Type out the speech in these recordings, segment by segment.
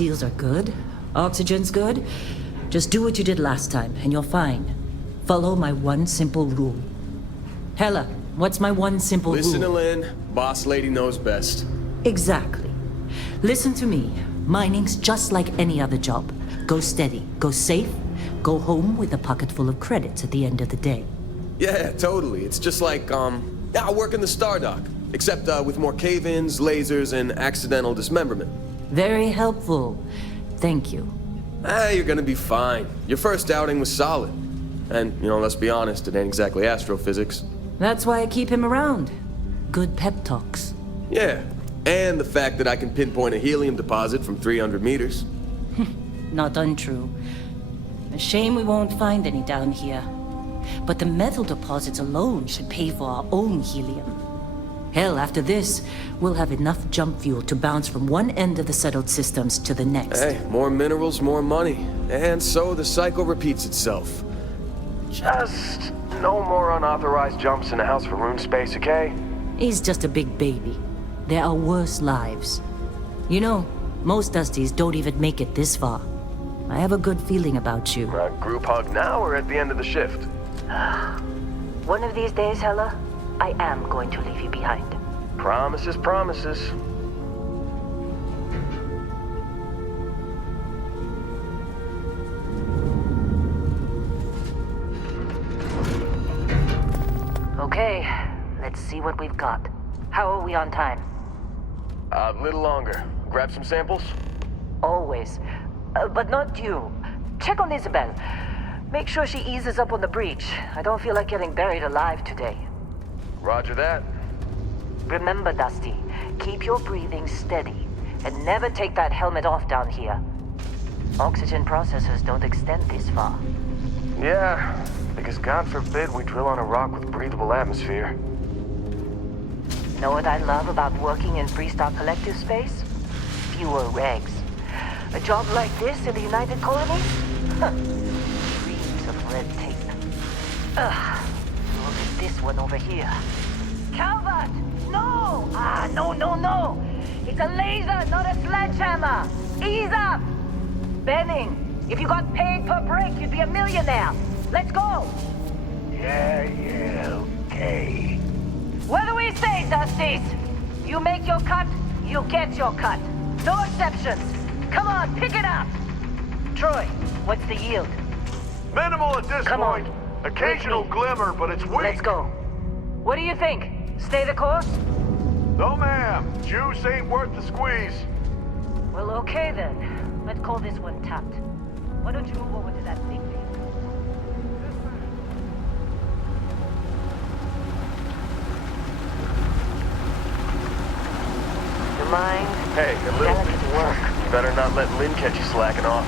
seals are good, oxygen's good. Just do what you did last time, and you're fine. Follow my one simple rule. Hella, what's my one simple rule? Listen to Lynn. Boss lady knows best. Exactly. Listen to me. Mining's just like any other job. Go steady, go safe, go home with a pocket full of credits at the end of the day. Yeah, totally. It's just like, I work in the Stardock. Except with more cave-ins, lasers, and accidental dismemberment. Very helpful. Thank you. You're gonna be fine. Your first outing was solid. And, let's be honest, it ain't exactly astrophysics. That's why I keep him around. Good pep talks. Yeah, and the fact that I can pinpoint a helium deposit from 300 meters. Not untrue. A shame we won't find any down here. But the metal deposits alone should pay for our own helium. Hell, after this, we'll have enough jump fuel to bounce from one end of the settled systems to the next. Hey, more minerals, more money. And so the cycle repeats itself. Just no more unauthorized jumps in the house for rune space, okay? He's just a big baby. There are worse lives. You know, most Dusties don't even make it this far. I have a good feeling about you. Group hug now or at the end of the shift? One of these days, Hella, I am going to leave you behind. Promises, promises. Okay, let's see what we've got. How are we on time? A little longer. Grab some samples? Always. But not you. Check on Isabel. Make sure she eases up on the breach. I don't feel like getting buried alive today. Roger that. Remember, Dusty, keep your breathing steady and never take that helmet off down here. Oxygen processors don't extend this far. Yeah, because God forbid we drill on a rock with breathable atmosphere. Know what I love about working in Freestar Collective space? Fewer regs. A job like this in the United Colonies? Huh. Dreams of red tape. Ugh. Look at this one over here. Calvert! No! No! It's a laser, not a sledgehammer! Ease up! Benning, if you got paid per break, you'd be a millionaire. Let's go! Yeah, okay. What do we say, Dusties? You make your cut, you get your cut. No exceptions. Come on, pick it up! Troy, what's the yield? Minimal at this Come point. on. Occasional With me. glimmer, but it's weak. Let's go. What do you think? Stay the course? No, ma'am. Juice ain't worth the squeeze. Well, okay then. Let's call this one tapped. Why don't you move over to that big thing? Your mind? Hey, a little Delicate bit. work. You better not let Lynn catch you slacking off.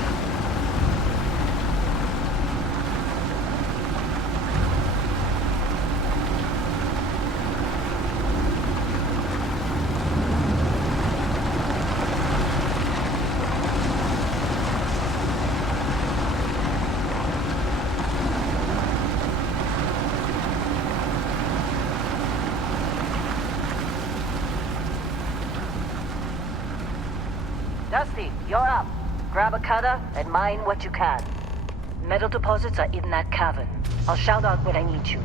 Dusty, you're up. Grab a cutter and mine what you can. Metal deposits are in that cavern. I'll shout out when I need you.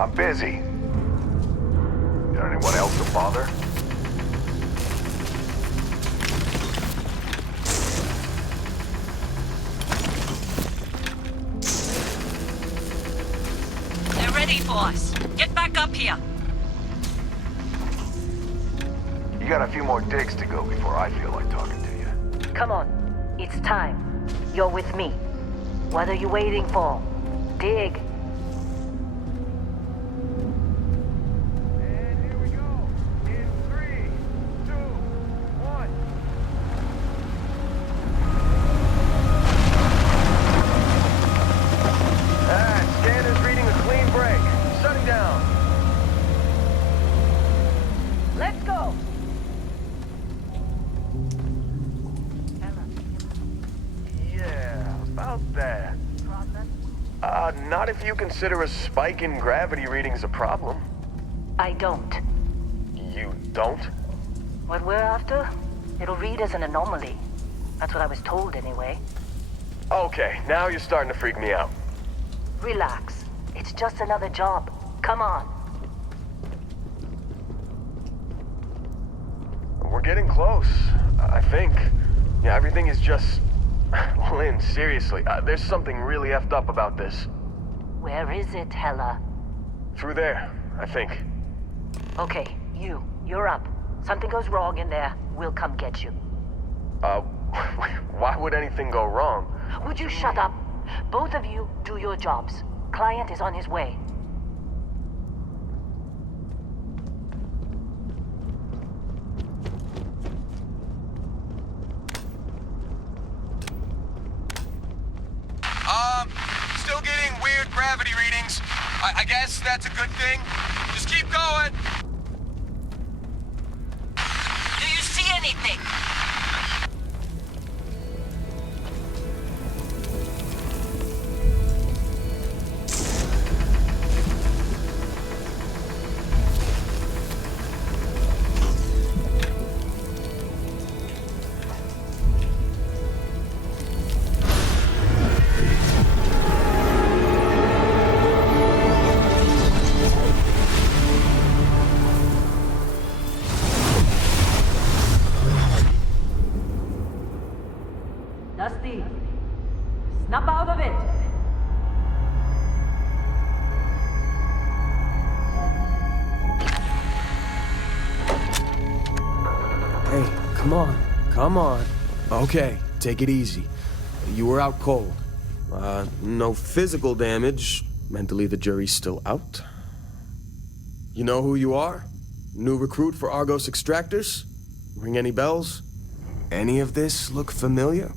I'm busy. Got anyone else to bother? They're ready for us. Get back up here. You got a few more digs to go before I feel like talking to you. Come on. It's time. You're with me. What are you waiting for? Dig. not if you consider a spike in gravity readings a problem. I don't. You don't? What we're after, it'll read as an anomaly. That's what I was told anyway. Okay, now you're starting to freak me out. Relax. It's just another job. Come on. We're getting close, I think. Yeah, everything is just... Lynn, seriously, there's something really effed up about this. Where is it, Hella? Through there, I think. Okay, you're up. Something goes wrong in there, we'll come get you. Why would anything go wrong? Would you shut up? Both of you do your jobs. Client is on his way. Still getting weird gravity readings. I guess that's a good thing. Just keep going. Do you see anything? Dusty, snap out of it! Hey, come on. Okay, take it easy. You were out cold. No physical damage. Mentally, the jury's still out. You know who you are? New recruit for Argos Extractors? Ring any bells? Any of this look familiar?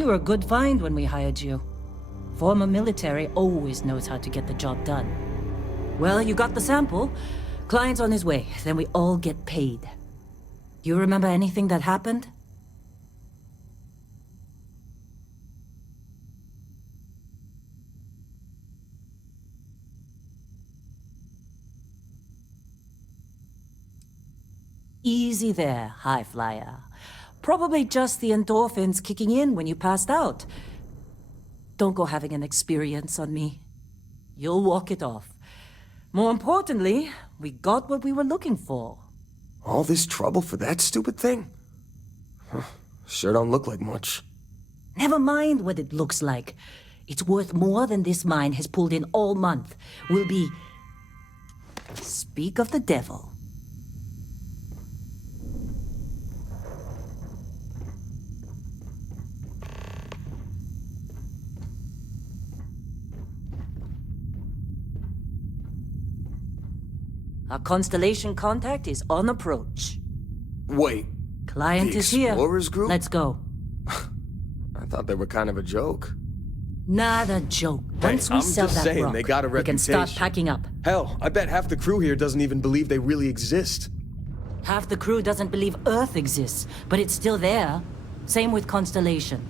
You were a good find when we hired you. Former military always knows how to get the job done. Well, you got the sample. Client's on his way, then we all get paid. You remember anything that happened? Easy there, high flyer. Probably just the endorphins kicking in when you passed out. Don't go having an experience on me. You'll walk it off. More importantly, we got what we were looking for. All this trouble for that stupid thing? Huh, sure don't look like much. Never mind what it looks like. It's worth more than this mine has pulled in all month. We'll be... Speak of the devil. Our constellation contact is on approach. Wait. Client the is here. Explorers group? Let's go. I thought they were kind of a joke. Not a joke. Once we I'm sell just that saying, rock, they got a we can start reputation. packing up. Hell, I bet half the crew here doesn't even believe they really exist. Half the crew doesn't believe Earth exists, but it's still there. Same with Constellation.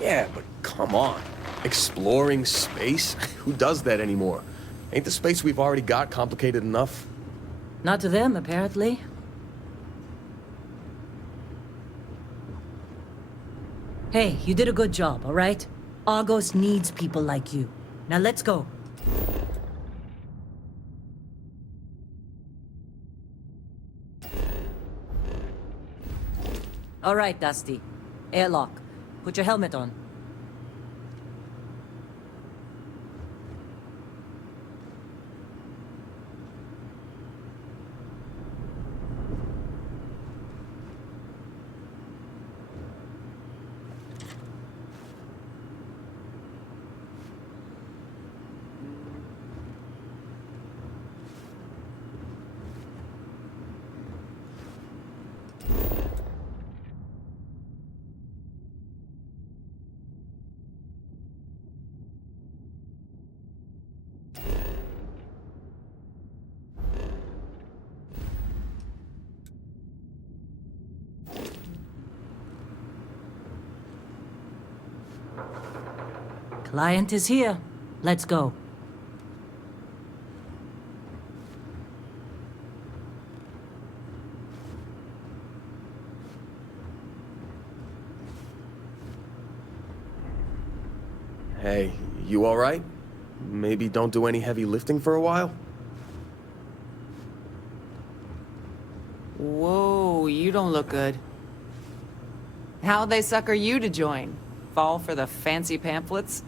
Yeah, but come on. Exploring space? Who does that anymore? Ain't the space we've already got complicated enough? Not to them, apparently. Hey, you did a good job, all right? Argos needs people like you. Now let's go. All right, Dusty. Airlock. Put your helmet on. Client is here. Let's go. Hey, you alright? Maybe don't do any heavy lifting for a while? Whoa, you don't look good. How'd they sucker you to join? Fall for the fancy pamphlets?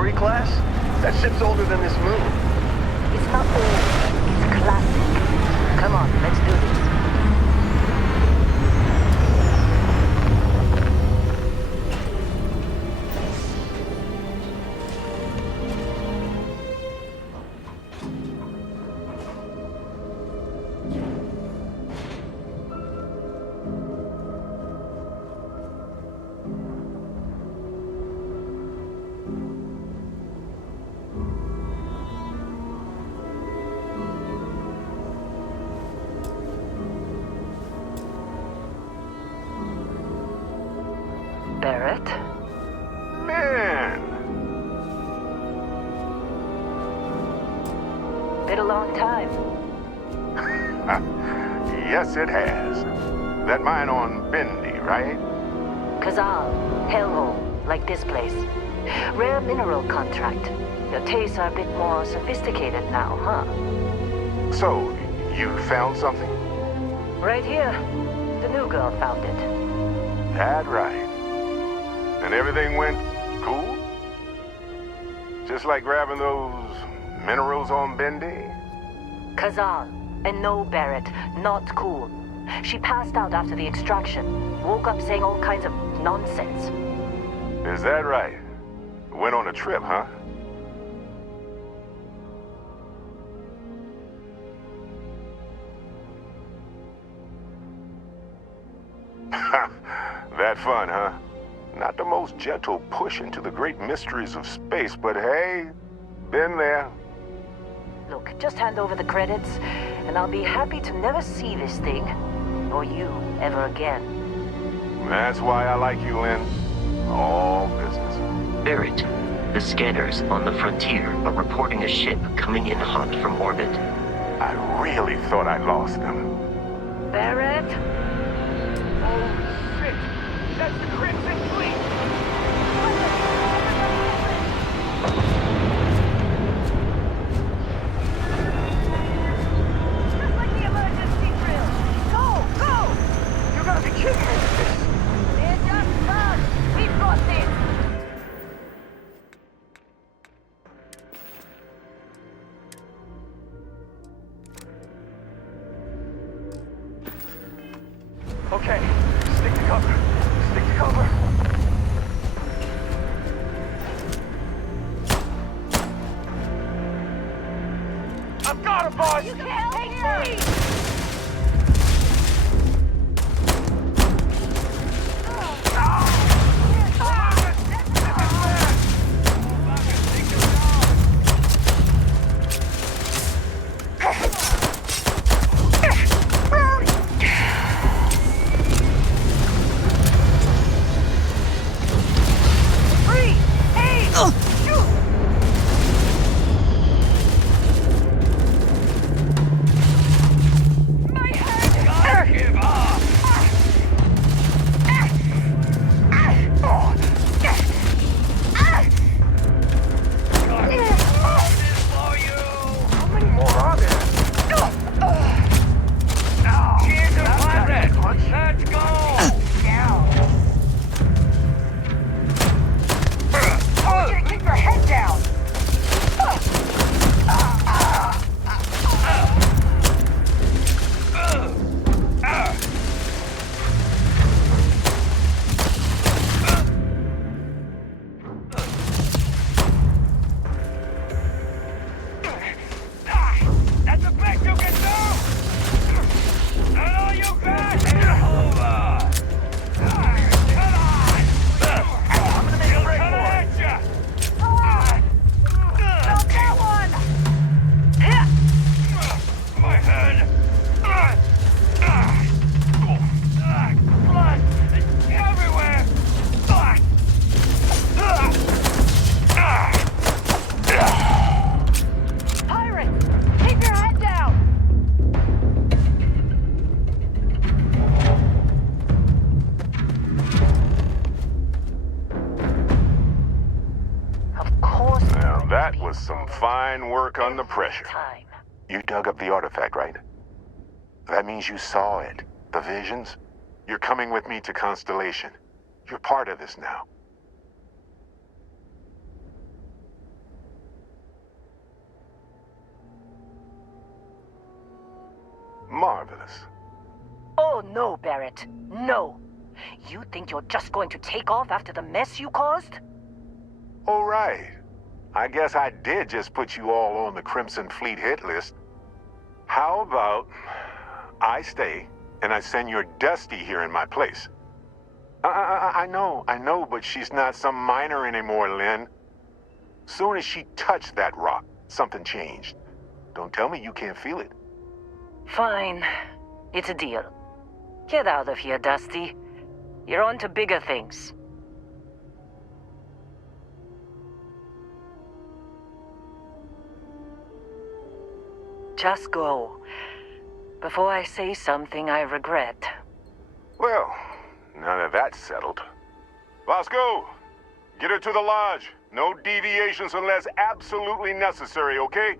Discovery class? That ship's older than this moon. It's not old, it's classic. Come on, let's do this. Barrett? Man! Been a long time. Yes, it has. That mine on Bendy, right? Kazal, hellhole, like this place. Rare mineral contract. Your tastes are a bit more sophisticated now, huh? So, you found something? Right here. The new girl found it. That right. And everything went cool? Just like grabbing those minerals on Bendy? Kazal. And no, Barrett, not cool. She passed out after the extraction. Woke up saying all kinds of nonsense. Is that right? Went on a trip, huh? That fun, huh? Not the most gentle push into the great mysteries of space, but hey, been there. Look, just hand over the credits, and I'll be happy to never see this thing, or you, ever again. That's why I like you, Lynn. All business. Barrett, the scanners on the frontier are reporting a ship coming in hot from orbit. I really thought I lost them. Barrett? Oh, shit! That's the Crimson Fleet! Just like the emergency drill. Go, go! You gotta be kidding me! They're just bugs. We've got this. Okay, stick to cover. Stick to cover. I've got a boss! You can help me! Some fine work under pressure. Time. You dug up the artifact, right? That means you saw it. The visions? You're coming with me to Constellation. You're part of this now. Marvelous. Oh, no, Barrett. No. You think you're just going to take off after the mess you caused? All right. I guess I did just put you all on the Crimson Fleet hit list. How about I stay and I send your Dusty here in my place? I know, but she's not some minor anymore, Lynn. Soon as she touched that rock, something changed. Don't tell me you can't feel it. Fine. It's a deal. Get out of here, Dusty. You're on to bigger things. Just go. Before I say something I regret. Well, now that that's settled. Vasco, get her to the lodge. No deviations unless absolutely necessary, okay?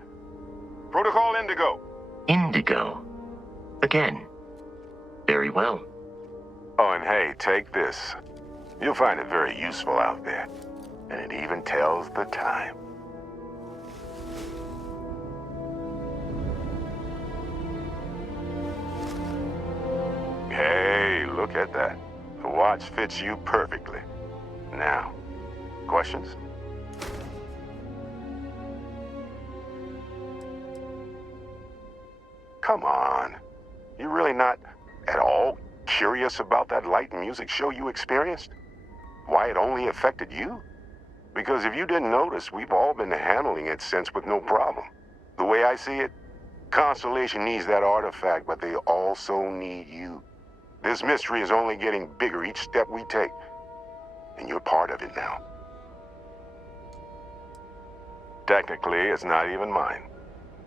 Protocol Indigo. Indigo. Again. Very well. Oh, and hey, take this. You'll find it very useful out there. And it even tells the time. Hey, look at that. The watch fits you perfectly. Now, questions? Come on. You really not at all curious about that light and music show you experienced? Why it only affected you? Because if you didn't notice, we've all been handling it since with no problem. The way I see it, Constellation needs that artifact, but they also need you. This mystery is only getting bigger each step we take, and you're part of it now. Technically, it's not even mine.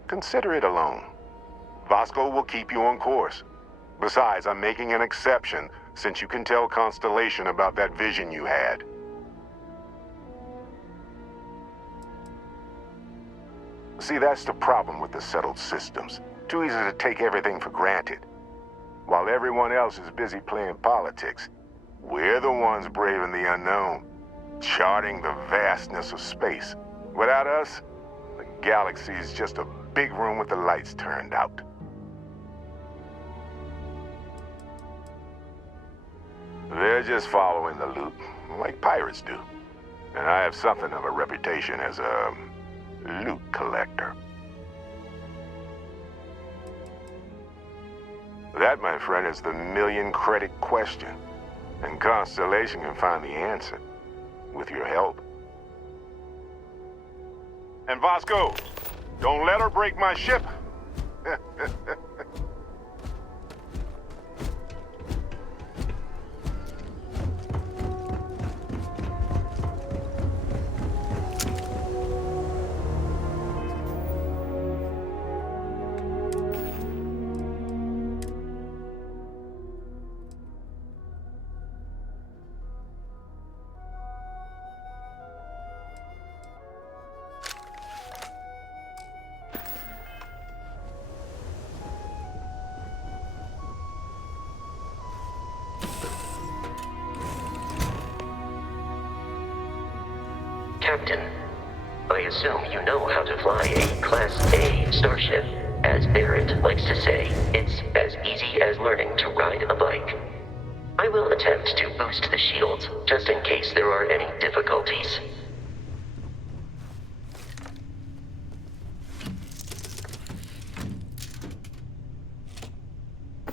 Consider it a loan. Vasco will keep you on course. Besides, I'm making an exception since you can tell Constellation about that vision you had. See, that's the problem with the settled systems. Too easy to take everything for granted. While everyone else is busy playing politics, we're the ones braving the unknown, charting the vastness of space. Without us, the galaxy is just a big room with the lights turned out. They're just following the loot, like pirates do. And I have something of a reputation as a loot collector. That, my friend, is the million-credit question. And Constellation can find the answer, with your help. And Vasco, don't let her break my ship. Captain, I assume you know how to fly a Class A starship. As Barrett likes to say, it's as easy as learning to ride a bike. I will attempt to boost the shields, just in case there are any difficulties.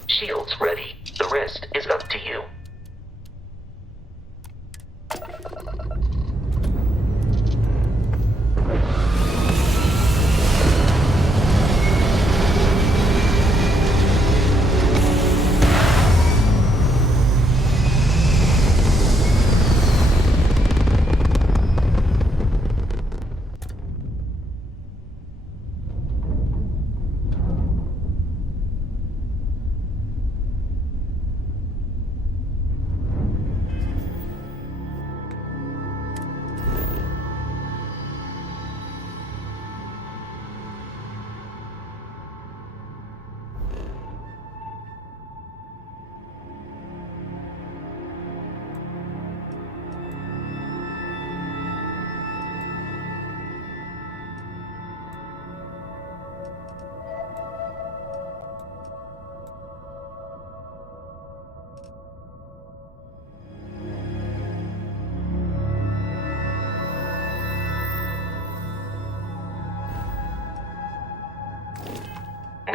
Shields ready. The rest is up to you.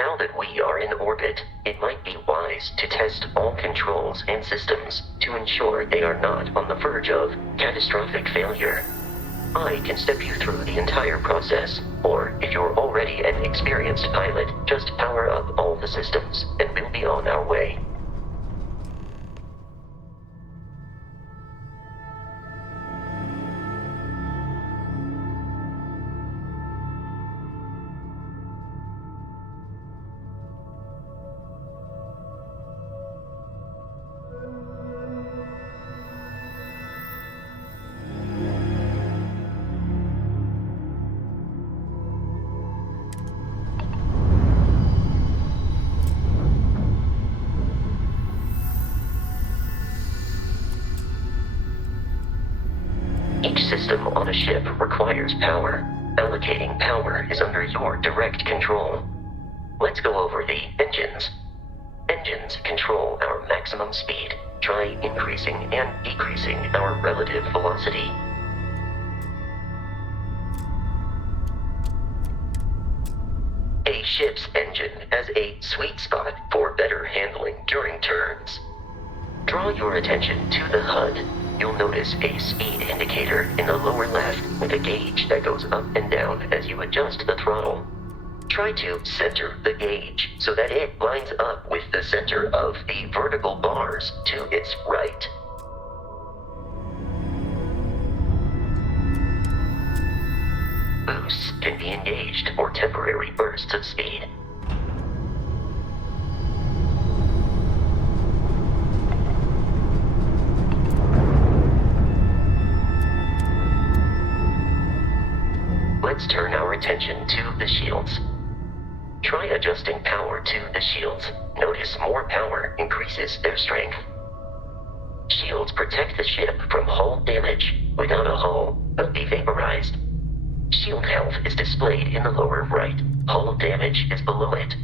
Now that we are in orbit, it might be wise to test all controls and systems to ensure they are not on the verge of catastrophic failure. I can step you through the entire process, or if you're already an experienced pilot, just power up all the systems, and we'll be on our way. Each system on a ship requires power. Allocating power is under your direct control. Let's go over the engines. Engines control our maximum speed. Try increasing and decreasing our relative velocity. A ship's engine has a sweet spot for better handling during turns. Draw your attention to the HUD. You'll notice a speed indicator in the lower left with a gauge that goes up and down as you adjust the throttle. Try to center the gauge so that it lines up with the center of the vertical bars to its right. Boosts can be engaged for temporary bursts of speed. Let's turn our attention to the shields. Try adjusting power to the shields. Notice more power increases their strength. Shields protect the ship from hull damage. Without a hull, they'll be vaporized. Shield health is displayed in the lower right. Hull damage is below it.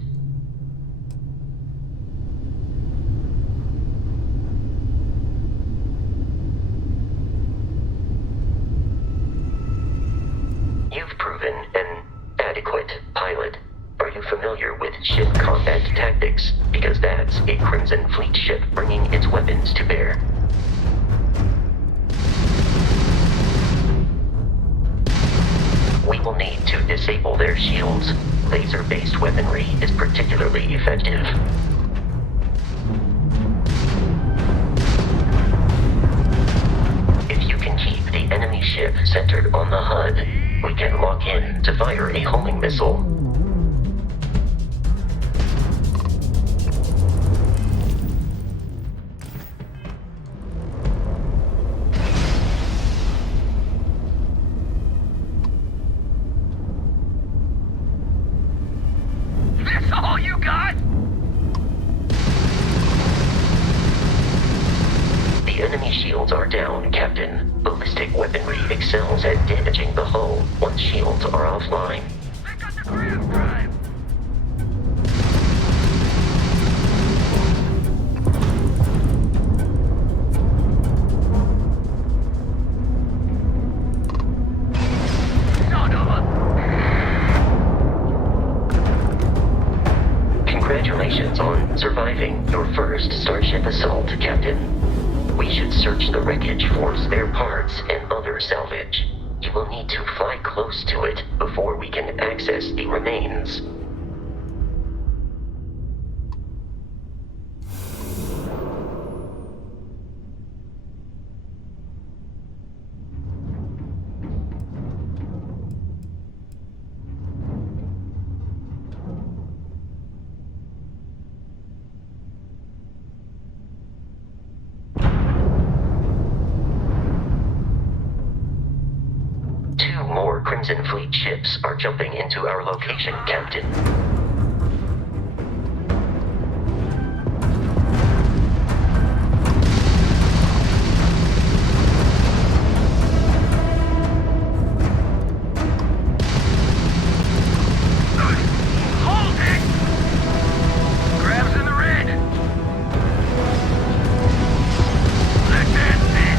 You've proven an adequate pilot. Are you familiar with ship combat tactics? Because that's a Crimson Fleet ship bringing its weapons to bear. We will need to disable their shields. Laser-based weaponry is particularly effective. If you can keep the enemy ship centered on the HUD, we can lock in to fire a homing missile. That's all you got? The enemy shields are down, Captain. Ballistic weaponry excels at damaging the hull once shields are offline. I got the ground drive. Son of a... Congratulations on surviving your first Starship assault, Captain. We should search the wreckage for spare parts and other salvage. You will need to fly close to it before we can access the remains. Two more Crimson Fleet ships are jumping into our location, Captain. Hold it! Grabs in the red. Let that sit.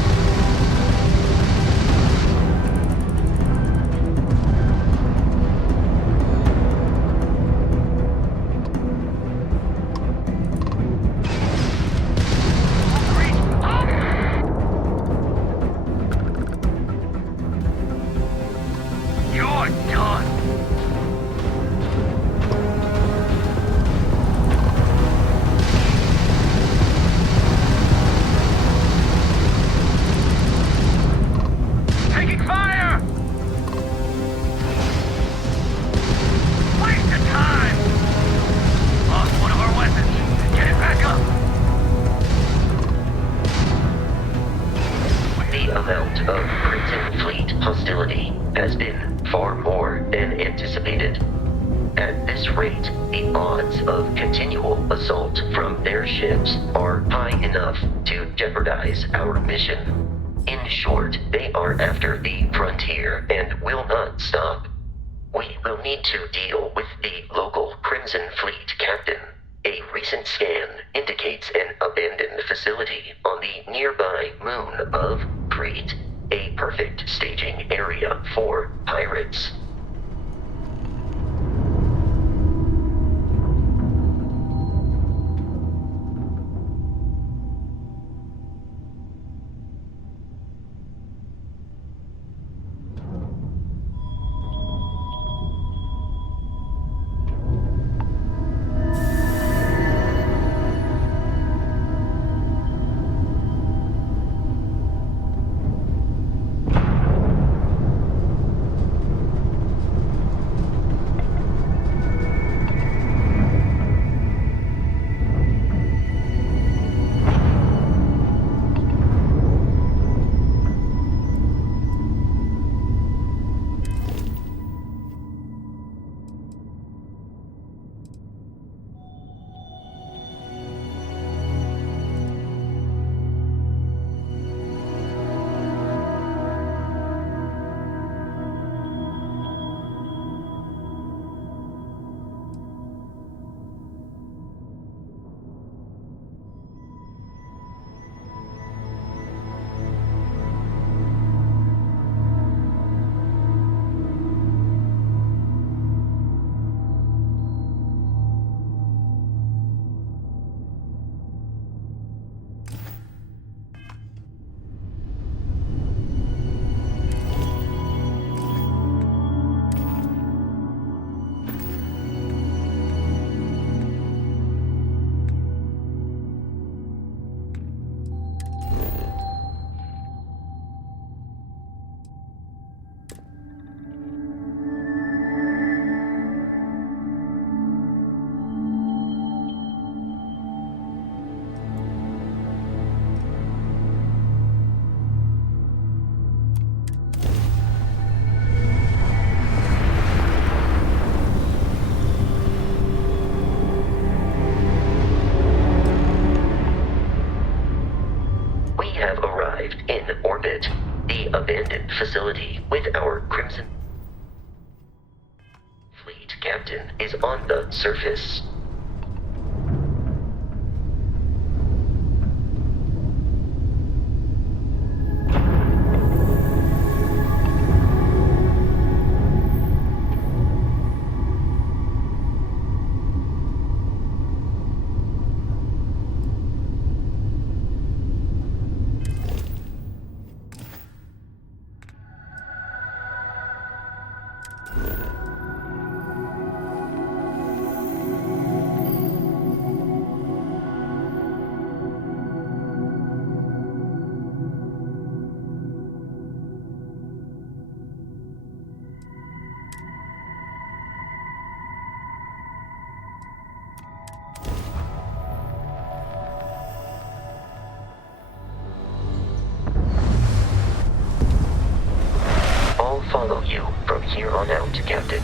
You're done. Taking fire! Waste of time! Lost one of our weapons. Get it back up! The amount of Crimson Fleet hostility has been far more than anticipated. At this rate, the odds of continual assault from their ships are high enough to jeopardize our mission. In short, they are after the frontier and will not stop. We will need to deal with the local Crimson Fleet captain. A recent scan indicates an abandoned facility on the nearby moon of Crete, a perfect staging area for pirates. In orbit, the abandoned facility with our Crimson Fleet captain is on the surface. Follow you from here on out, Captain.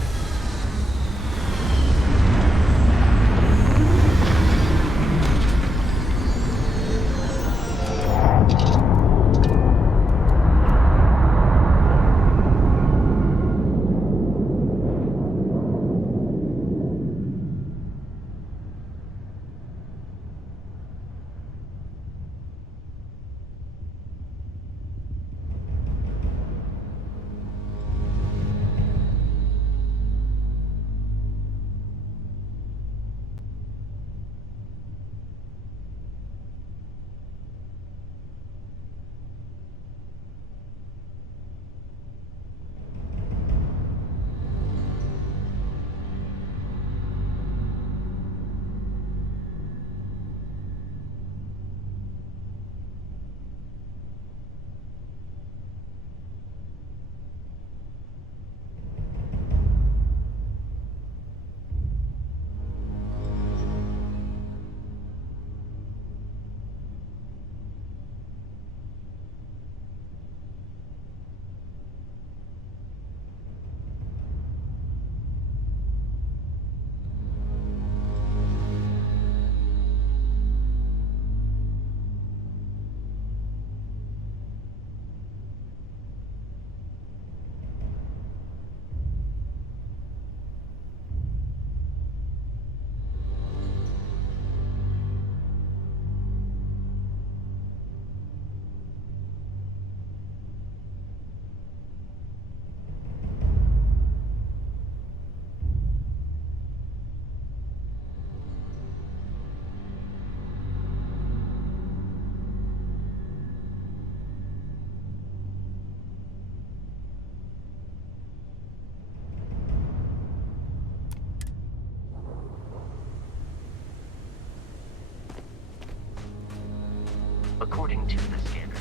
according to the scanners.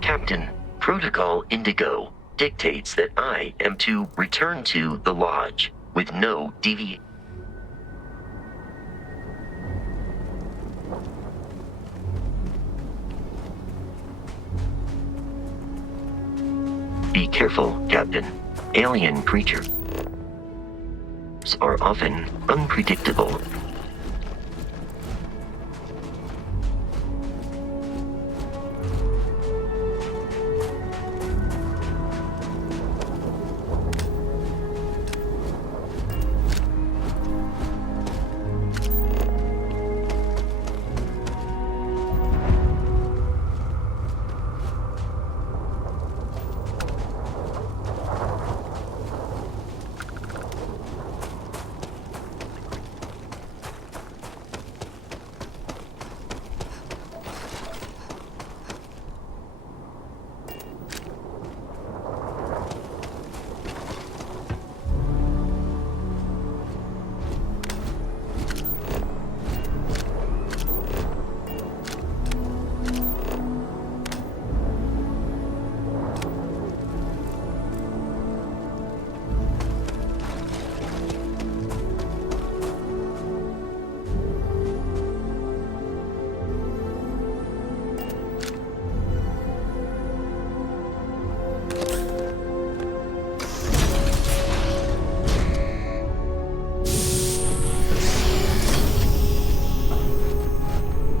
Captain, Protocol Indigo dictates that I am to return to the lodge with no deviation. Be careful, Captain. Alien creatures are often unpredictable.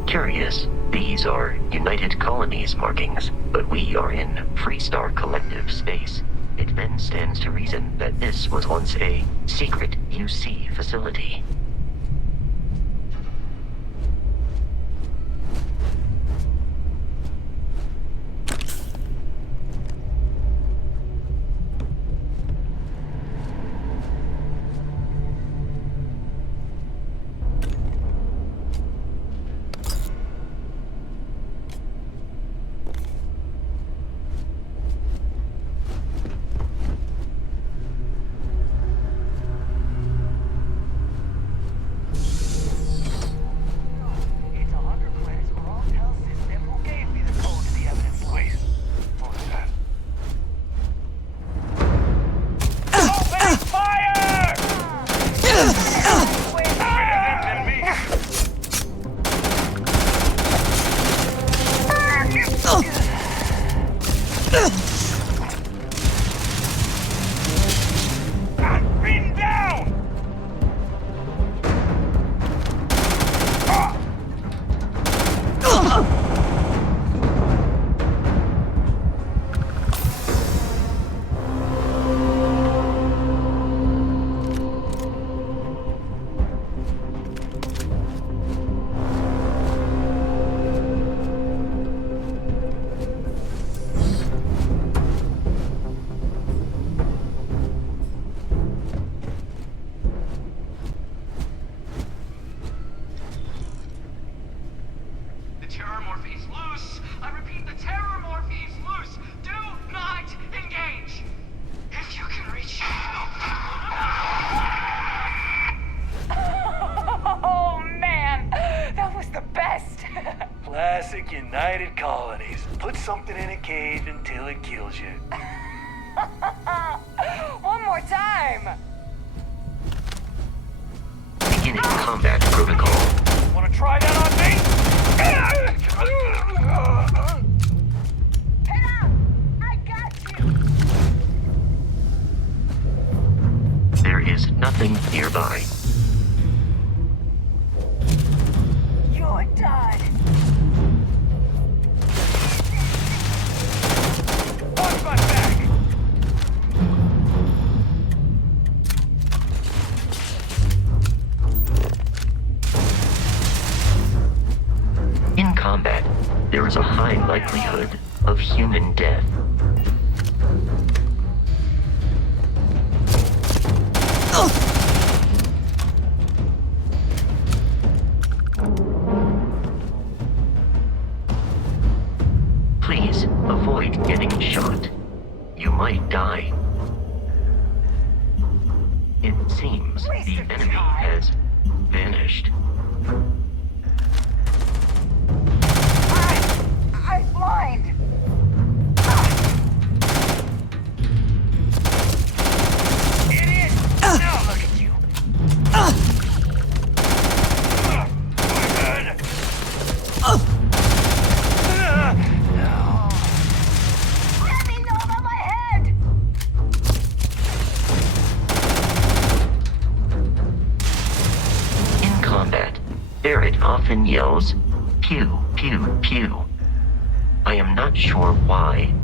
Curious, these are United Colonies markings, but we are in Freestar Collective space. It then stands to reason that this was once a secret UC facility. United Colonies. Put something in a cage until it kills you. One more time. Beginning combat protocol. Wanna try that on me? Head out! I got you! There is nothing nearby. You're done. Watch my back! In combat, there is a high likelihood of human death. seems the enemy has vanished. I'm blind. Idiot! Now look at you. My God. Ramming over my head. In combat, Barrett often yells, pew, pew, pew. I am not sure why.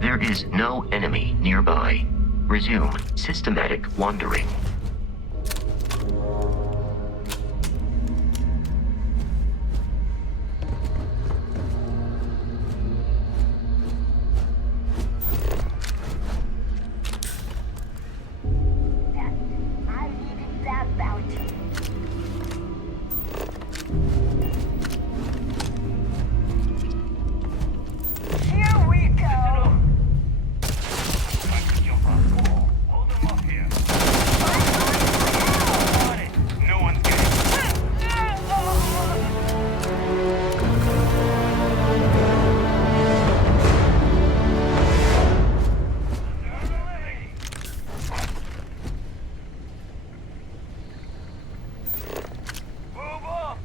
There is no enemy nearby. Resume systematic wandering. I needed that bounty. Here we go. Hold them up here. On it. No one's getting. Move up.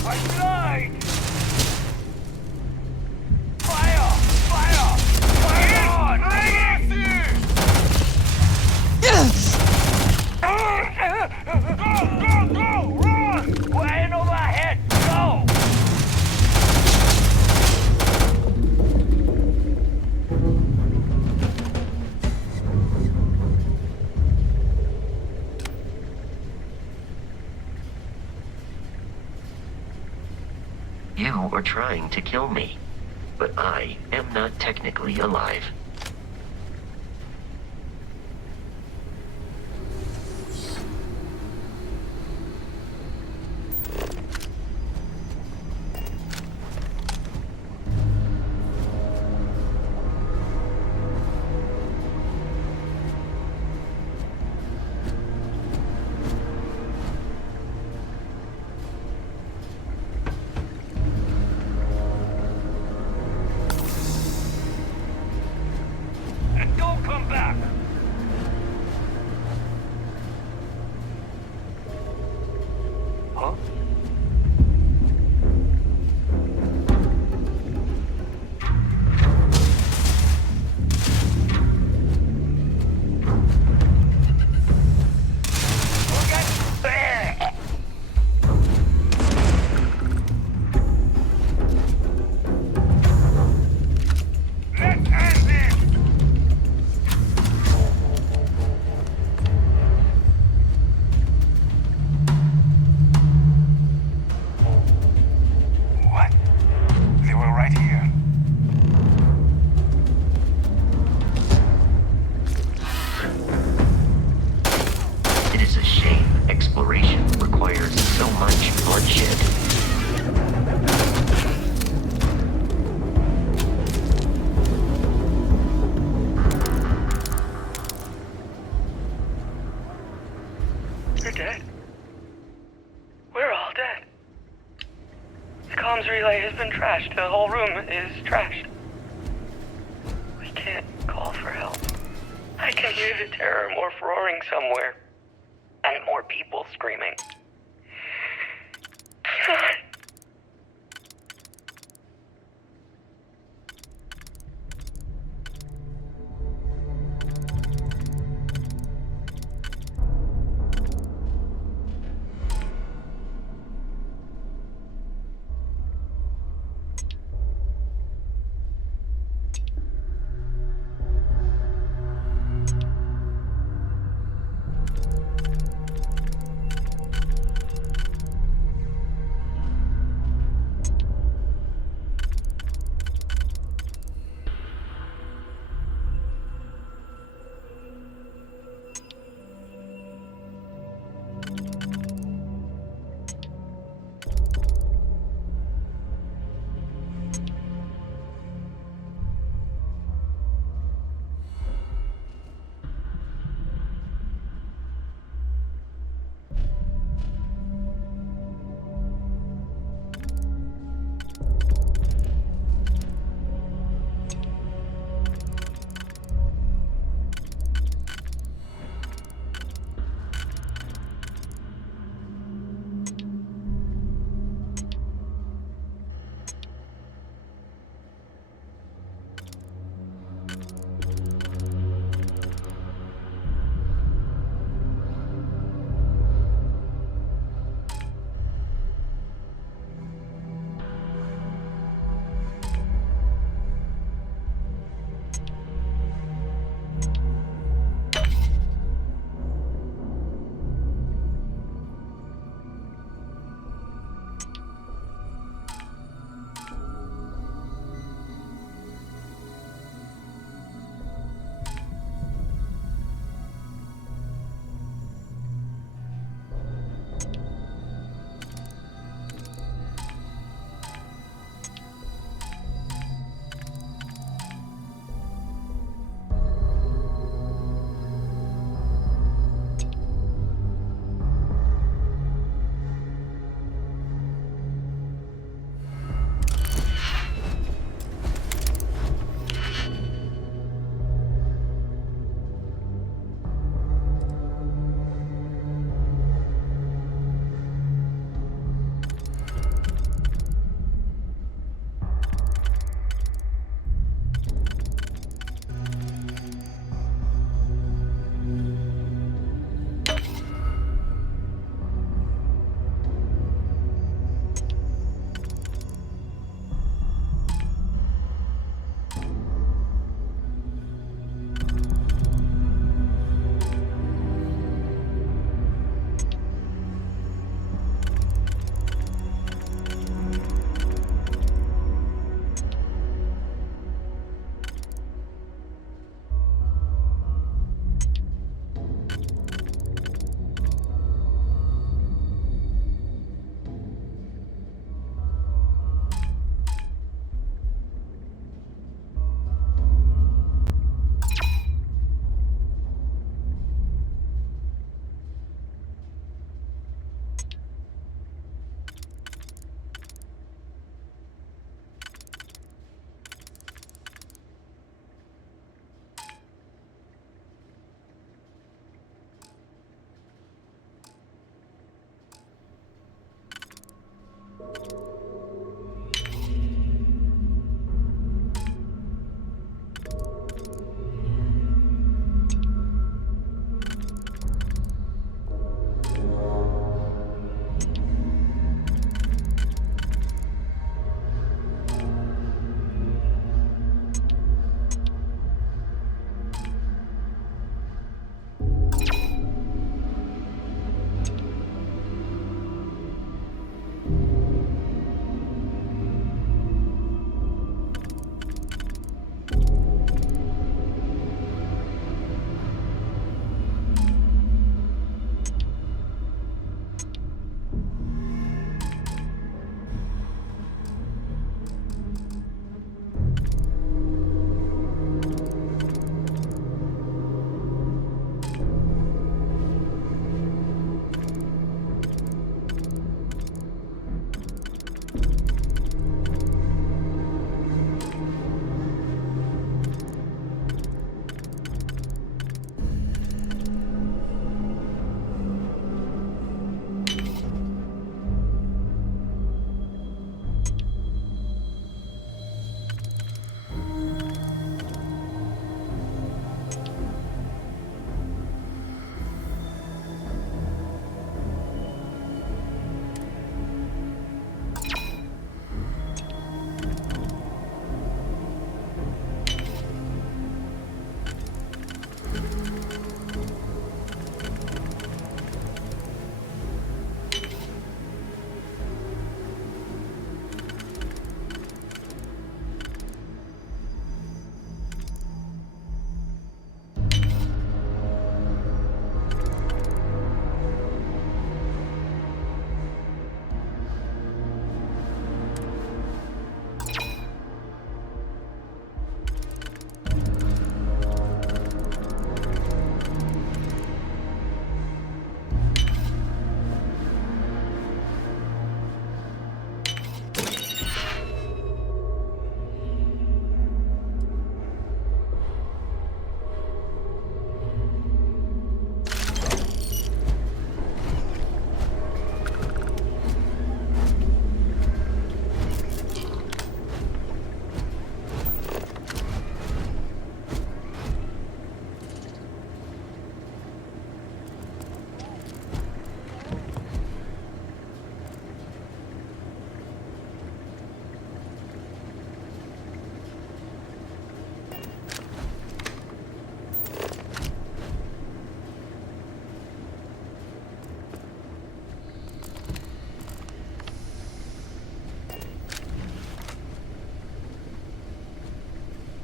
I died. Fire! Fire! Fire on! Go! Run! We're in over our head! Go! You are trying to kill me, but I am not technically alive. And don't come back! Huh? Look at there! Let's end this! What? They were right here. It is a shame exploration requires so much bloodshed. You're dead. We're all dead. The comms relay has been trashed. The whole room is trashed. We can't call for help. I can hear the terror morph roaring somewhere. And more people screaming. God.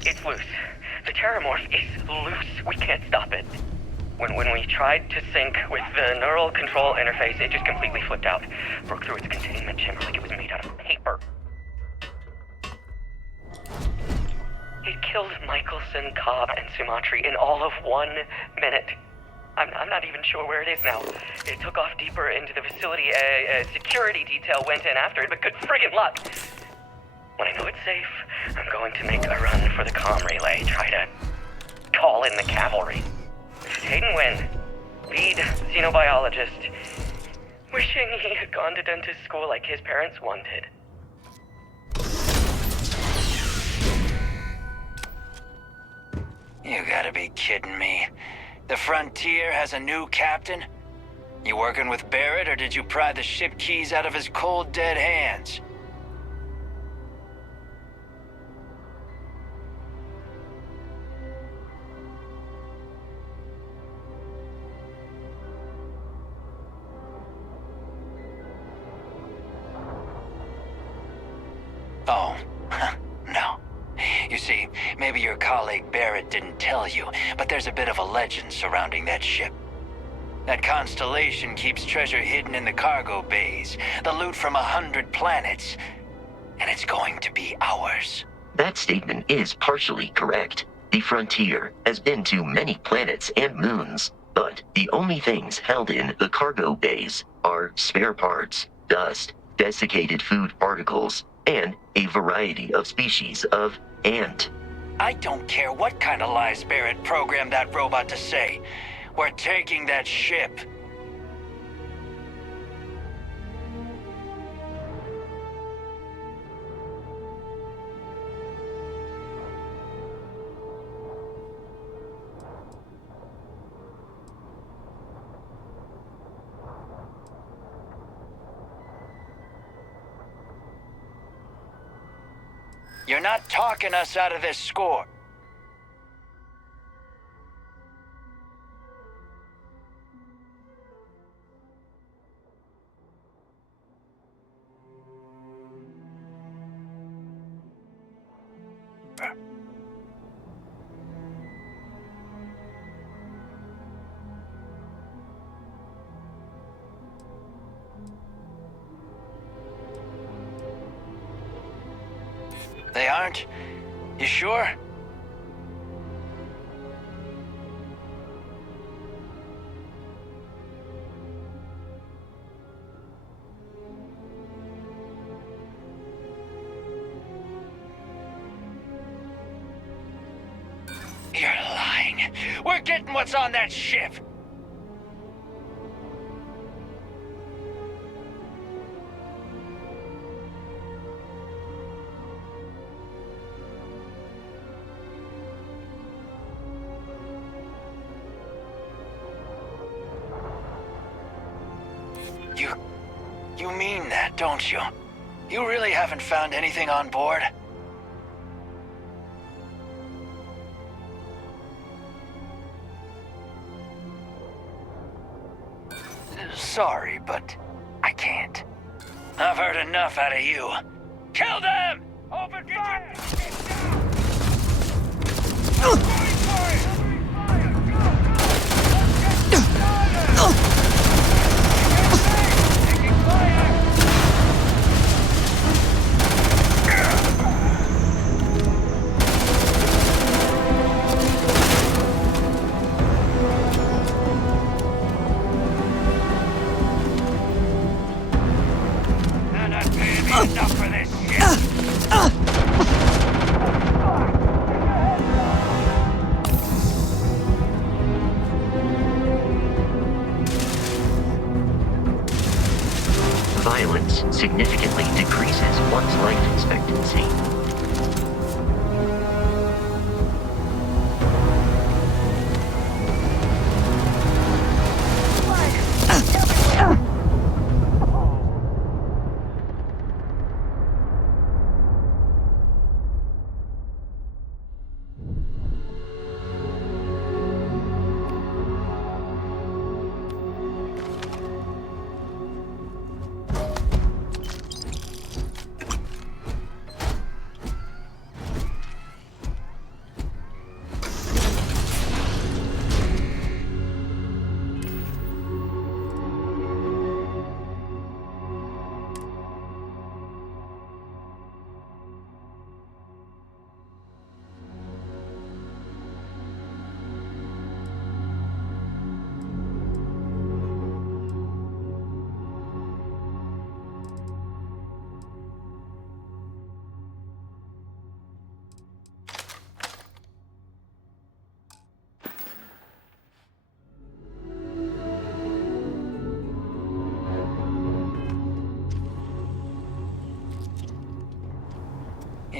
It's loose. The Terramorph is loose. We can't stop it. When we tried to sync with the neural control interface, it just completely flipped out. Broke through its containment chamber like it was made out of paper. It killed Michelson, Cobb, and Sumatri in all of 1 minute. I'm not even sure where it is now. It took off deeper into the facility. A security detail went in after it, but good friggin' luck. When I know it's safe, I'm going to make a run for the comm relay. Try to call in the cavalry. Hayden Wynn, lead xenobiologist. Wishing he had gone to dentist school like his parents wanted. You gotta be kidding me. The Frontier has a new captain? You working with Barrett, or did you pry the ship keys out of his cold, dead hands? Oh, no. You see, maybe your colleague Barrett didn't tell you, but there's a bit of a legend surrounding that ship. That constellation keeps treasure hidden in the cargo bays, the loot from 100 planets, and it's going to be ours. That statement is partially correct. The Frontier has been to many planets and moons, but the only things held in the cargo bays are spare parts, dust, desiccated food particles, and a variety of species of ant. I don't care what kind of lies Barrett programmed that robot to say. We're taking that ship. You're not talking us out of this score. They aren't? You sure? You're lying. We're getting what's on that ship. You mean that, don't you? You really haven't found anything on board? Sorry, but I can't. I've heard enough out of you. Kill them! Open fire! They're not paying me enough for this shit.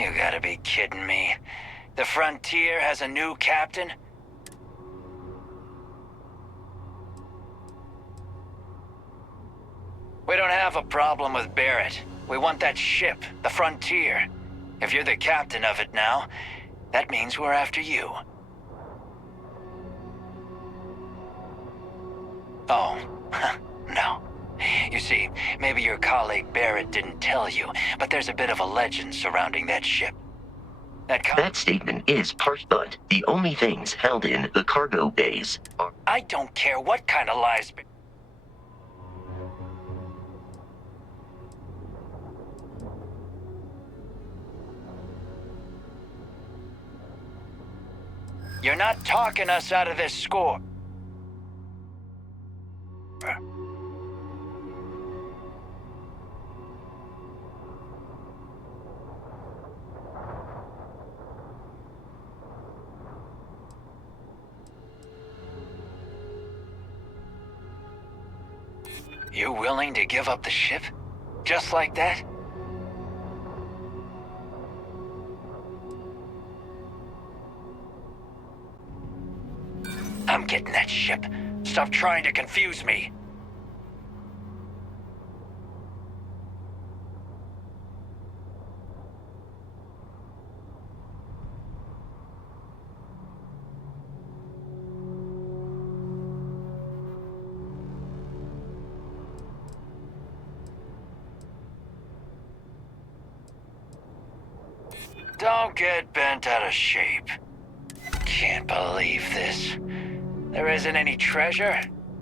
You gotta be kidding me. The Frontier has a new captain? We don't have a problem with Barrett. We want that ship, the Frontier. If you're the captain of it now, that means we're after you. Oh, no. You see, maybe your colleague Barrett didn't tell you, but there's a bit of a legend surrounding that ship. That statement is part, but the only things held in the cargo bays are... I don't care what kind of lies... You're not talking us out of this score. You willing to give up the ship? Just like that? I'm getting that ship. Stop trying to confuse me. Don't get bent out of shape. Can't believe this. There isn't any treasure?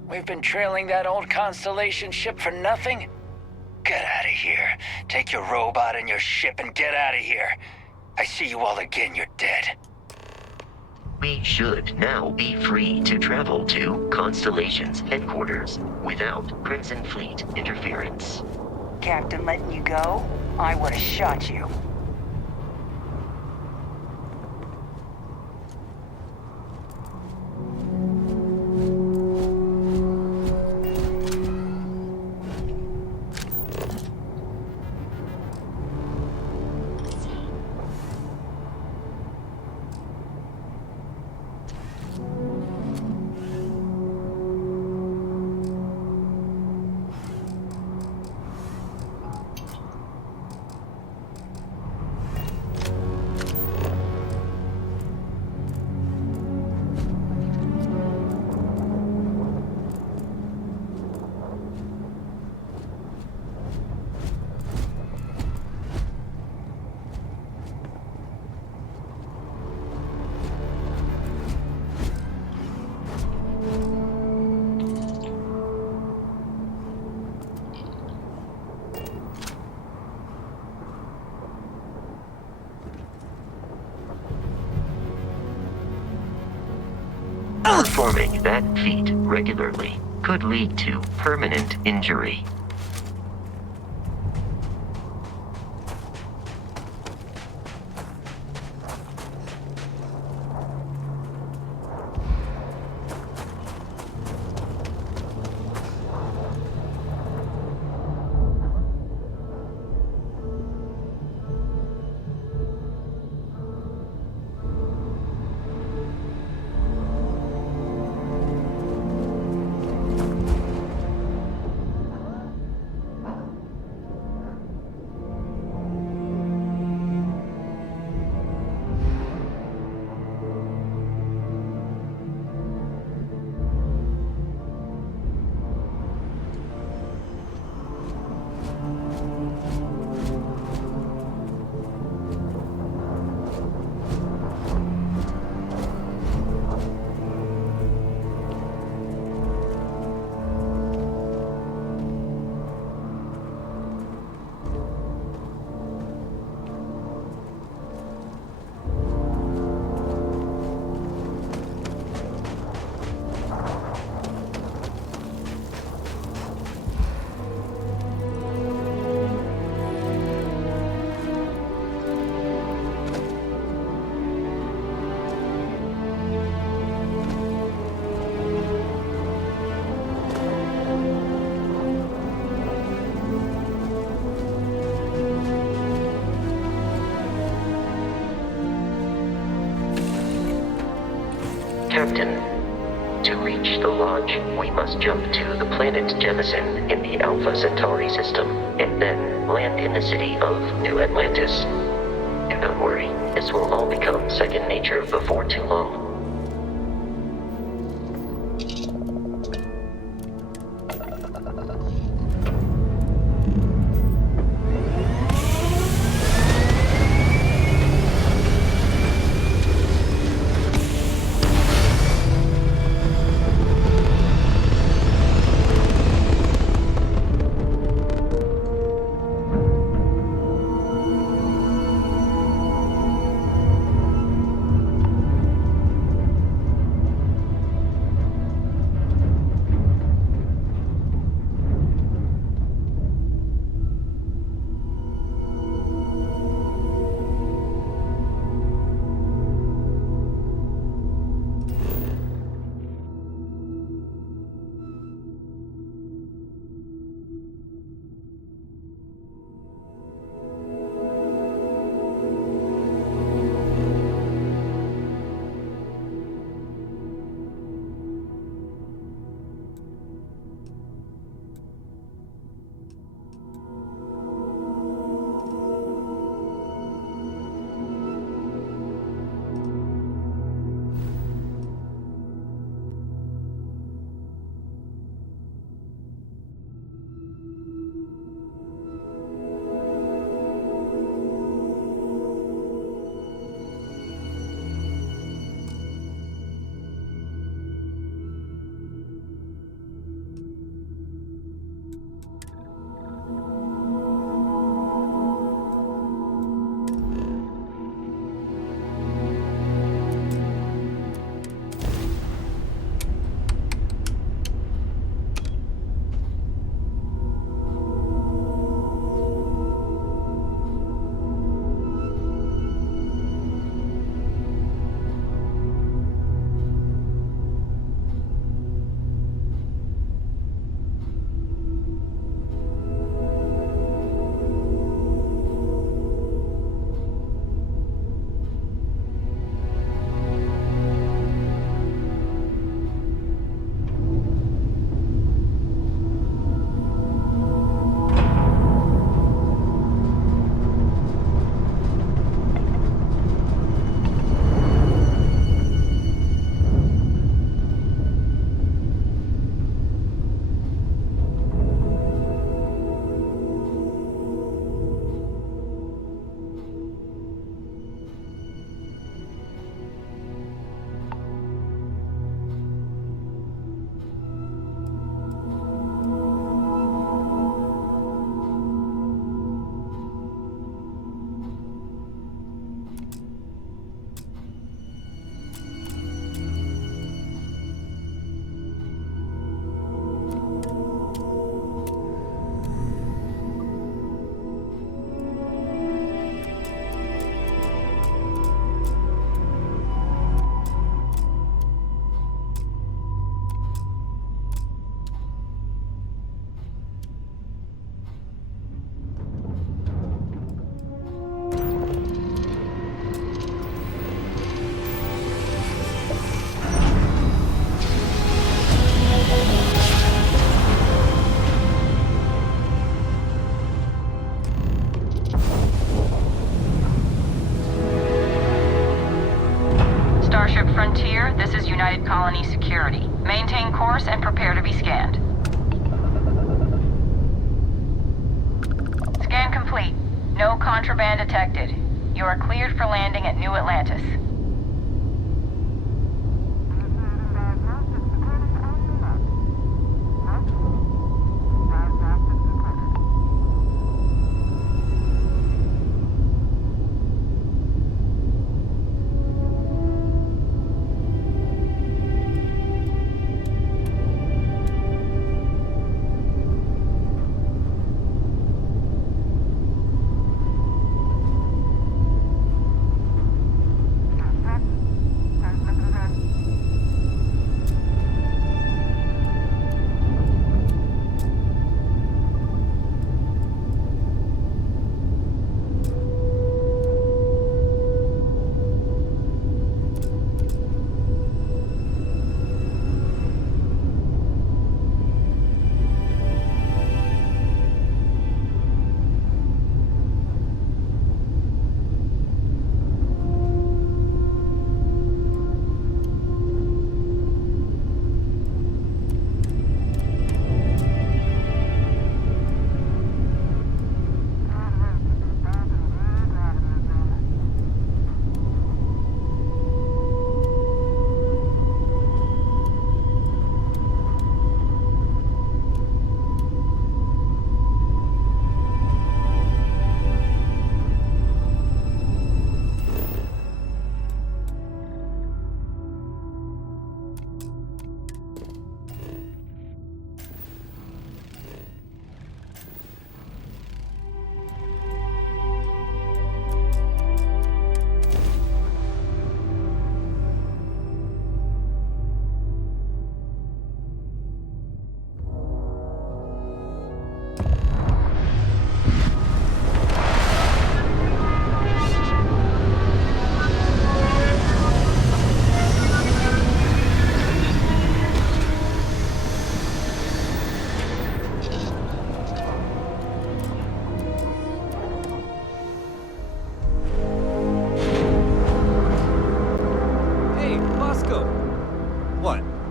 We've been trailing that old Constellation ship for nothing? Get out of here. Take your robot and your ship and get out of here. I see you all again, you're dead. We should now be free to travel to Constellation's headquarters without Crimson Fleet interference. Captain letting you go? I would have shot you. Performing that feat regularly could lead to permanent injury. Captain. To reach the lodge, we must jump to the planet Jemison in the Alpha Centauri system, and then land in the city of New Atlantis. Do not worry, this will all become second nature before too long. Frontier, this is United Colony Security. Maintain course and prepare to be scanned. Scan complete. No contraband detected. You are cleared for landing at New Atlantis.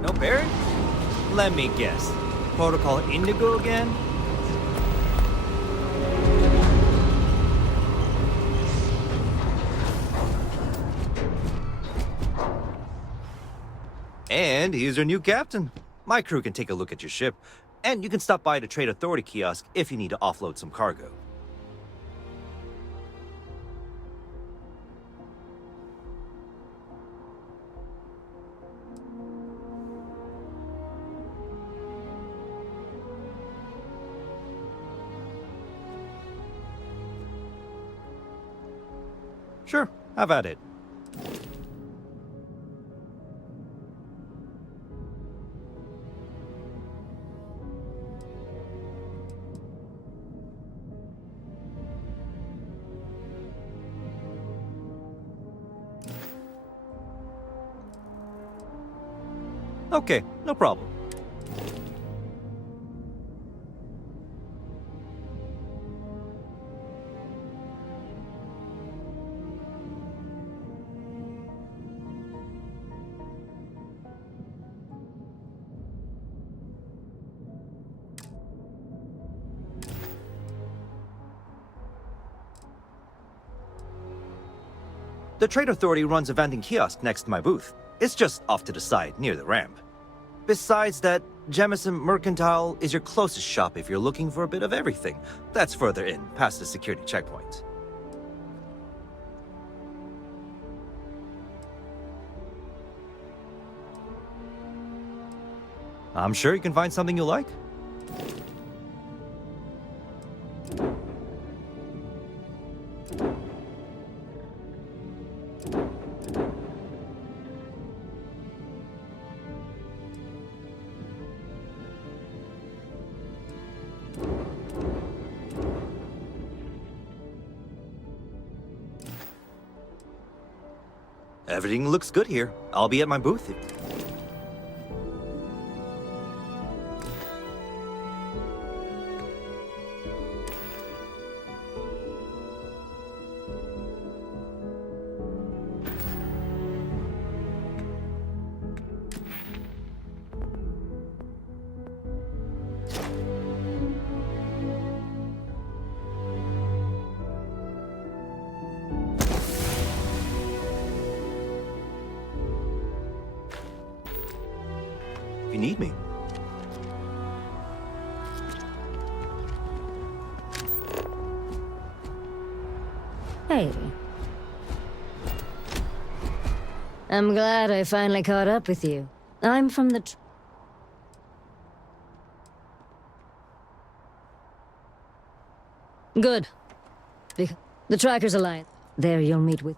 No Barrett? Let me guess. Protocol Indigo again? And he's your new captain. My crew can take a look at your ship, and you can stop by the Trade Authority kiosk if you need to offload some cargo. Sure, have at it. Okay, no problem. The Trade Authority runs a vending kiosk next to my booth. It's just off to the side, near the ramp. Besides that, Jemison Mercantile is your closest shop if you're looking for a bit of everything. That's further in, past the security checkpoint. I'm sure you can find something you like. Everything looks good here. I'll be at my booth. If you need me. Hey. I'm glad I finally caught up with you. I'm from the... Good. The Trackers Alliance. There you'll meet with...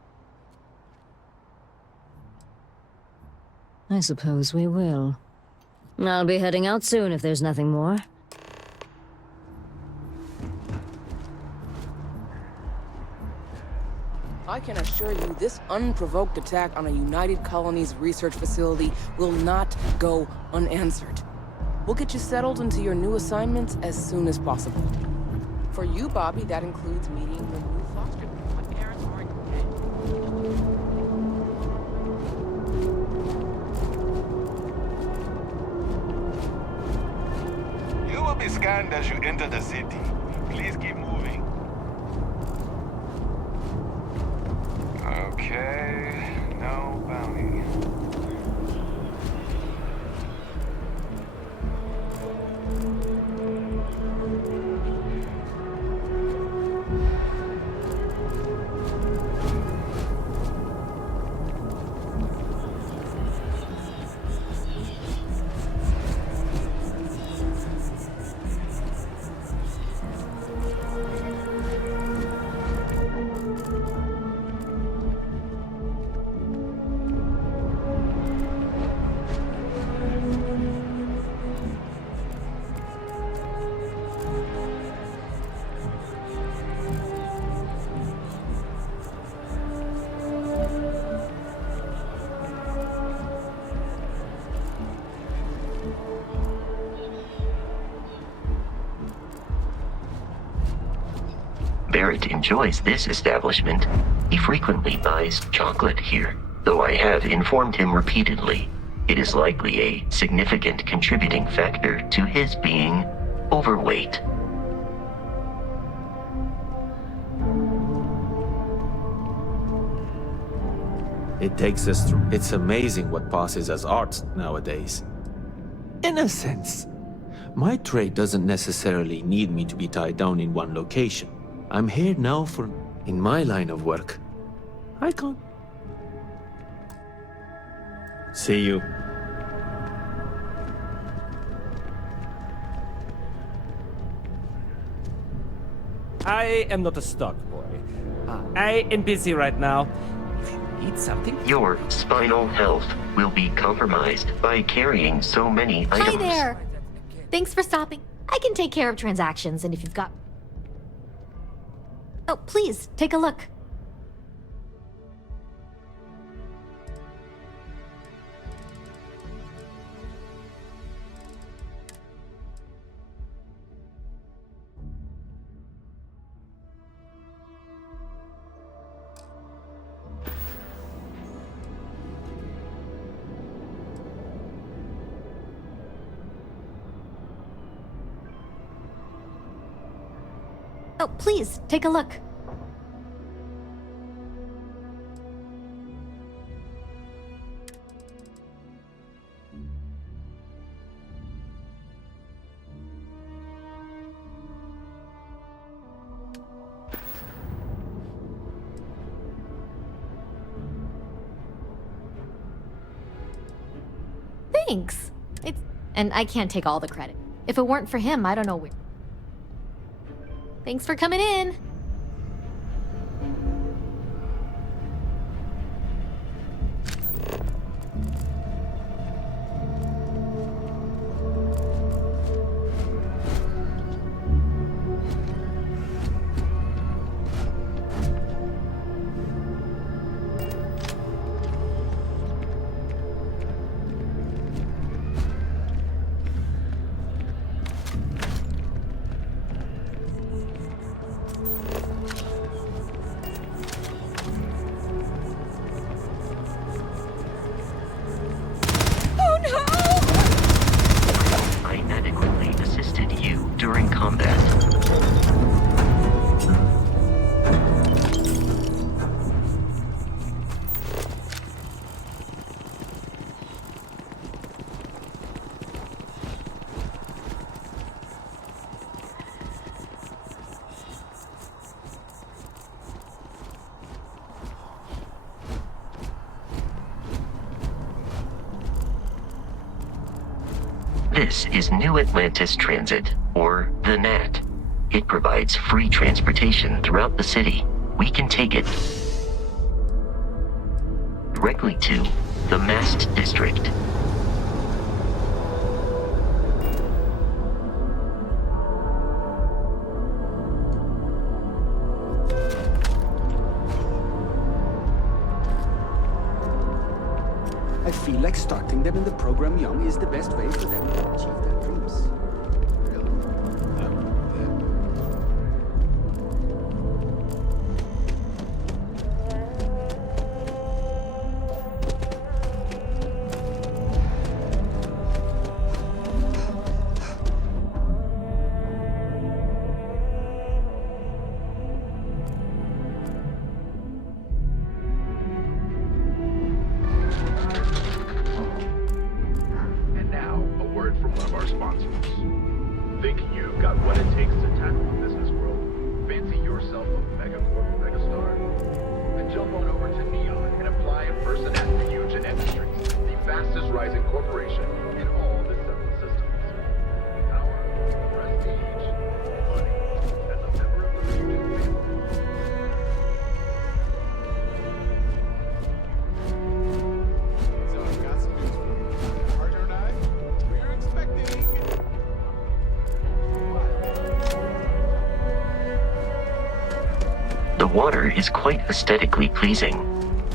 I suppose we will. I'll be heading out soon if there's nothing more. I can assure you this unprovoked attack on a United Colonies research facility will not go unanswered. We'll get you settled into your new assignments as soon as possible. For you, Bobby, that includes meeting the new foster when parents are included. You will be scanned as you enter the city. Please keep moving. Okay, no bounty. Barrett enjoys this establishment. He frequently buys chocolate here, though I have informed him repeatedly. It is likely a significant contributing factor to his being overweight. It takes us through. It's amazing what passes as art nowadays. In a sense, my trade doesn't necessarily need me to be tied down in one location. I'm here now for... in my line of work. I can't... See you. I am not a stock boy. I am busy right now. If you need something... Your spinal health will be compromised by carrying so many items. Hi there! Thanks for stopping. I can take care of transactions, and if you've got... Oh, please, take a look. Oh, please, take a look. Thanks. And I can't take all the credit. If it weren't for him, I don't know where... Thanks for coming in. This is New Atlantis Transit, or the NAT. It provides free transportation throughout the city. We can take it directly to the Mast District. I feel like starting them in the program young is the best way for them to achieve their dreams. The water is quite aesthetically pleasing,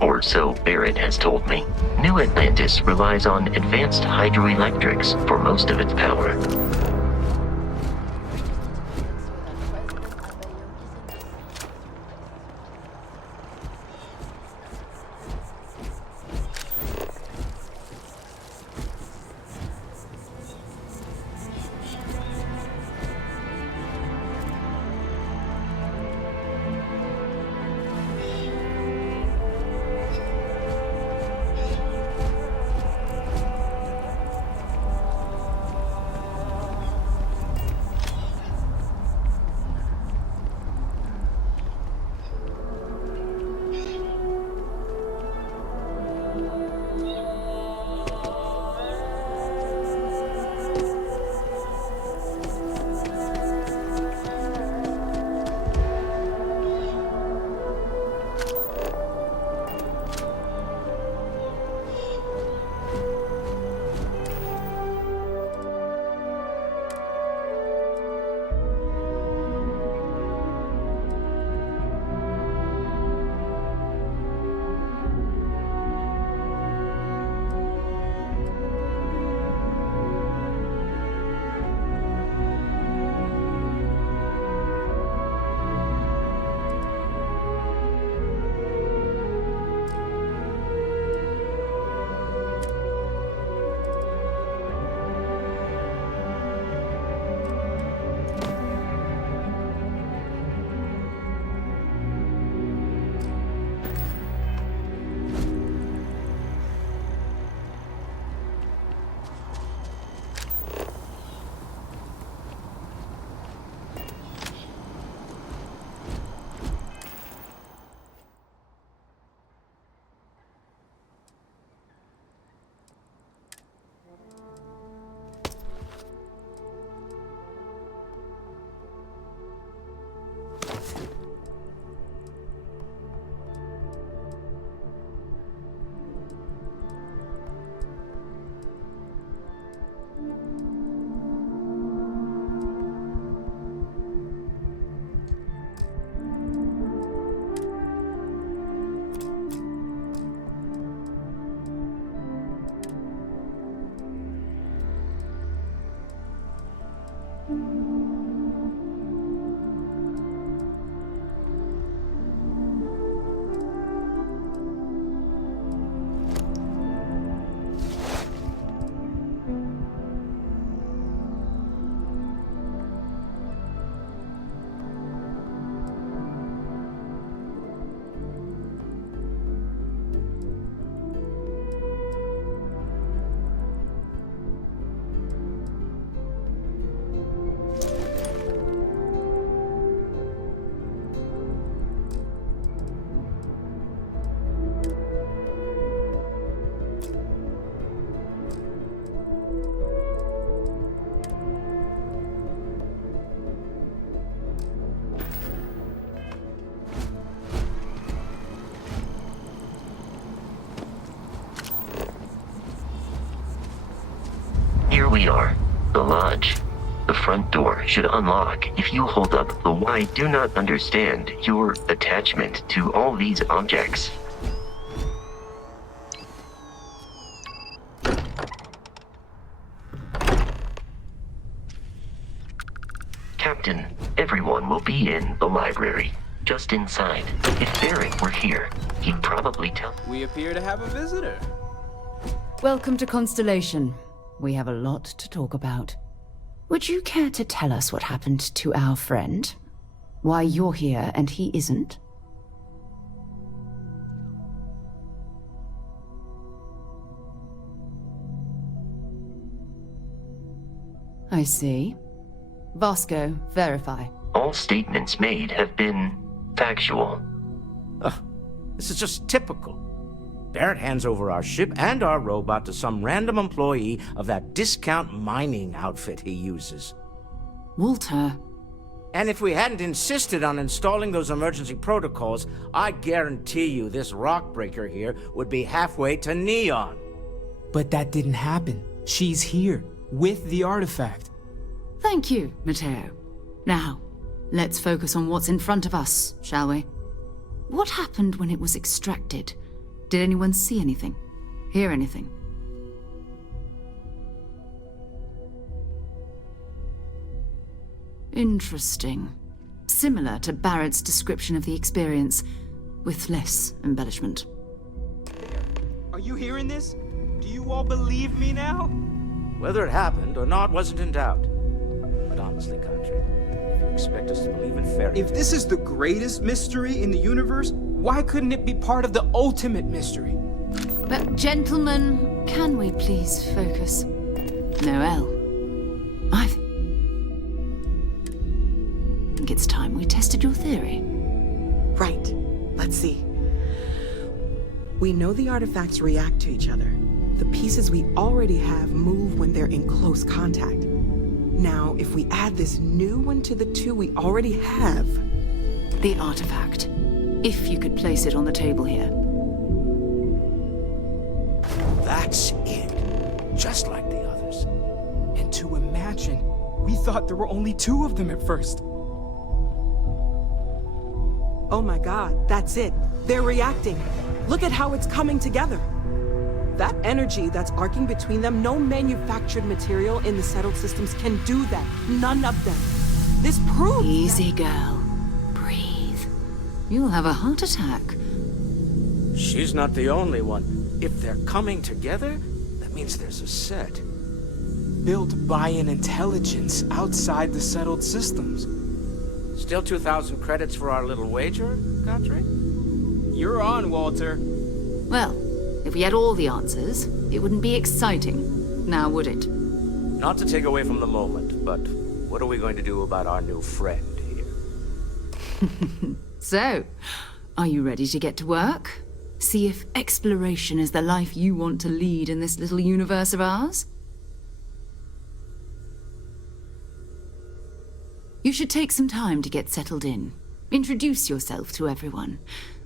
or so Barrett has told me. New Atlantis relies on advanced hydroelectrics for most of its power. we are. The lodge. The front door should unlock if you hold up the "I do not understand" your attachment to all these objects. Captain, everyone will be in the library. Just inside. If Barrett were here, he'd probably tell... We appear to have a visitor. Welcome to Constellation. We have a lot to talk about. Would you care to tell us what happened to our friend? Why you're here and he isn't? I see. Vasco, verify. All statements made have been factual. This is just typical. Barrett hands over our ship and our robot to some random employee of that discount mining outfit he uses. Walter. And if we hadn't insisted on installing those emergency protocols, I guarantee you this rock breaker here would be halfway to Neon. But that didn't happen. She's here, with the artifact. Thank you, Matteo. Now, let's focus on what's in front of us, shall we? What happened when it was extracted? Did anyone see anything? Hear anything? Interesting. Similar to Barrett's description of the experience, with less embellishment. Are you hearing this? Do you all believe me now? Whether it happened or not wasn't in doubt. But honestly, Country, if you expect us to believe in fairy... If this is the greatest mystery in the universe, why couldn't it be part of the ultimate mystery? But gentlemen, can we please focus? Noel, I think it's time we tested your theory. Right. Let's see. We know the artifacts react to each other. The pieces we already have move when they're in close contact. Now, if we add this new one to the two we already have... The artifact. If you could place it on the table here. That's it. Just like the others. And to imagine, we thought there were only two of them at first. Oh my god, that's it. They're reacting. Look at how it's coming together. That energy that's arcing between them, no manufactured material in the settled systems can do that. None of them. This proves... Easy, girl. Breathe. You'll have a heart attack. She's not the only one. If they're coming together, that means there's a set. Built by an intelligence outside the settled systems. Still 2,000 credits for our little wager, Country? You're on, Walter. Well, if we had all the answers, it wouldn't be exciting, now would it? Not to take away from the moment, but what are we going to do about our new friend here? So, are you ready to get to work? See if exploration is the life you want to lead in this little universe of ours? You should take some time to get settled in. Introduce yourself to everyone.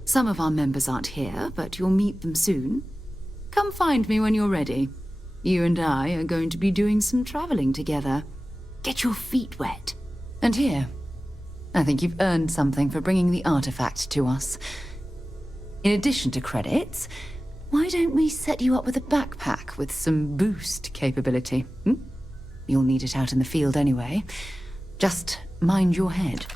Some of our members aren't here, but you'll meet them soon. Come find me when you're ready. You and I are going to be doing some traveling together. Get your feet wet. And here, I think you've earned something for bringing the artifact to us. In addition to credits, why don't we set you up with a backpack with some boost capability? You'll need it out in the field anyway. Just mind your head.